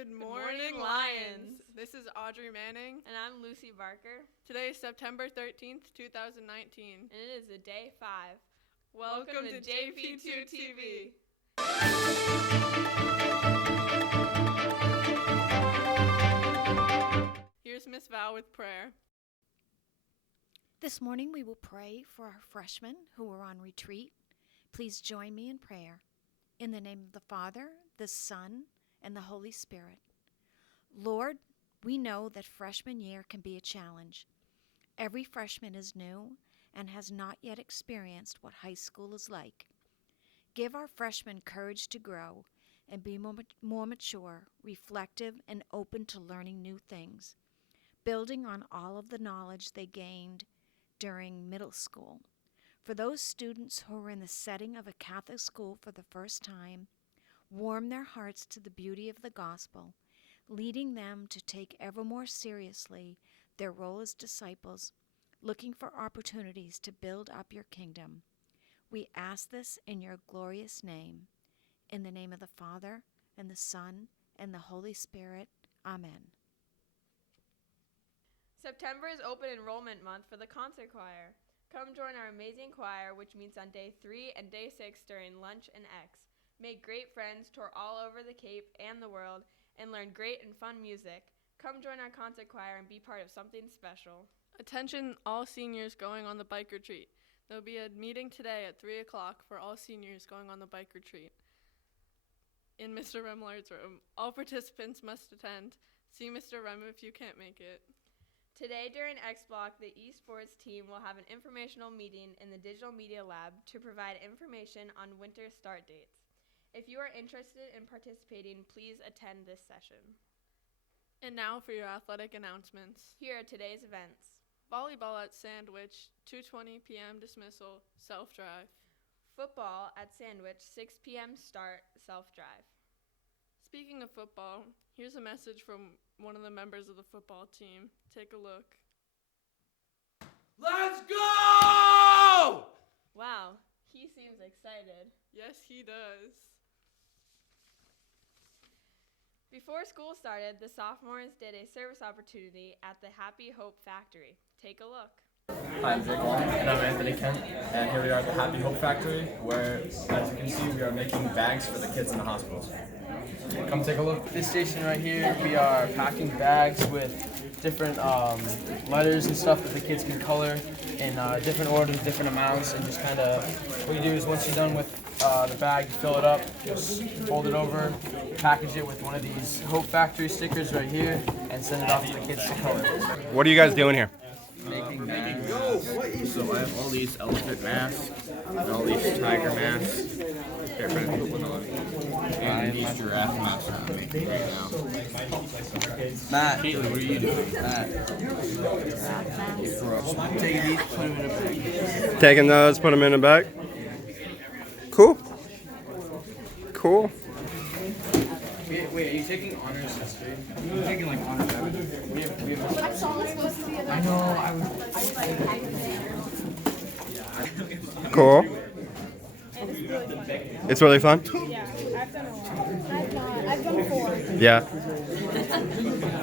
Good morning, Lions. This is Audrey Manning. And I'm Lucy Barker. Today is September 13th, 2019. And it is a day 5. Welcome to JPIITV. Here's Miss Val with prayer. This morning we will pray for our freshmen who are on retreat. Please join me in prayer. In the name of the Father, the Son, and the Holy Spirit. Lord, we know that freshman year can be a challenge. Every freshman is new and has not yet experienced what high school is like. Give our freshmen courage to grow and be more mature, reflective, and open to learning new things, building on all of the knowledge they gained during middle school. For those students who are in the setting of a Catholic school for the first time, warm their hearts to the beauty of the gospel, leading them to take ever more seriously their role as disciples, looking for opportunities to build up your kingdom. We ask this in your glorious name. In the name of the Father, and the Son, and the Holy Spirit. Amen. September is open enrollment month for the concert choir. Come join our amazing choir, which meets on day 3 and day 6 during lunch and X. Make great friends, tour all over the Cape and the world, and learn great and fun music. Come join our concert choir and be part of something special. Attention all seniors going on the bike retreat. There will be a meeting today at 3 o'clock for all seniors going on the bike retreat in Mr. Remlard's room. All participants must attend. See Mr. Rem if you can't make it. Today during X Block, the esports team will have an informational meeting in the Digital Media Lab to provide information on winter start dates. If you are interested in participating, please attend this session. And now for your athletic announcements. Here are today's events. Volleyball at Sandwich, 2:20 p.m. dismissal, self-drive. Football at Sandwich, 6 p.m. start, self-drive. Speaking of football, here's a message from one of the members of the football team. Take a look. Let's go! Wow, he seems excited. Yes, he does. Before school started, the sophomores did a service opportunity at the Happy Hope Factory. Take a look. Hi, I'm Jake Long, and I'm Anthony Kent, and here we are at the Happy Hope Factory, where, as you can see, we are making bags for the kids in the hospitals. Come take a look. This station right here, we are packing bags with different letters and stuff that the kids can color in different orders, different amounts, and just kind of what you do is once you're done with the bag, you fill it up, just fold it over, package it with one of these Hope Factory stickers right here, and send it off to the kids to color. What are you guys doing here? Making bags. So I have all these elephant masks, and all these tiger masks. Here, Brennan, put one on. And these giraffe masks on me right now. Matt. Caitlin, what are you doing? Taking these, put them in a bag. Taking those, put them in a bag. Cool. Cool. Wait, are you taking honors history? I'm taking like honors. I saw us supposed to be the I know, I was. Cool. It's really fun? Yeah, I've done a lot. I've done 4. Yeah.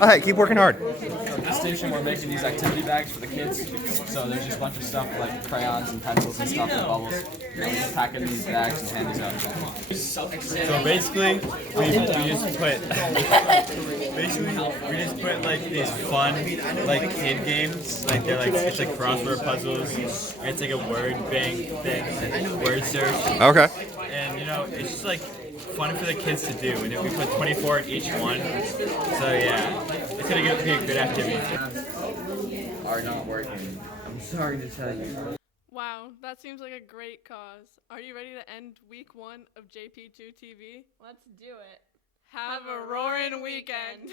All right, keep working hard. At this station, we're making these activity bags for the kids. So there's just a bunch of stuff like crayons and pencils and stuff and bubbles. And we just pack in these bags and hand these out to them. So basically, we just put like these fun like kid games, like they're like it's like crossword puzzles. It's like a word bank thing, word search. Okay. And you know, it's just like fun for the kids to do. And then we put 24 in each one. So yeah, it's gonna be a good activity. Are not working. I'm sorry to tell you. Wow, that seems like a great cause. Are you ready to end week 1 of JP2TV? Let's do it. Have a roaring weekend.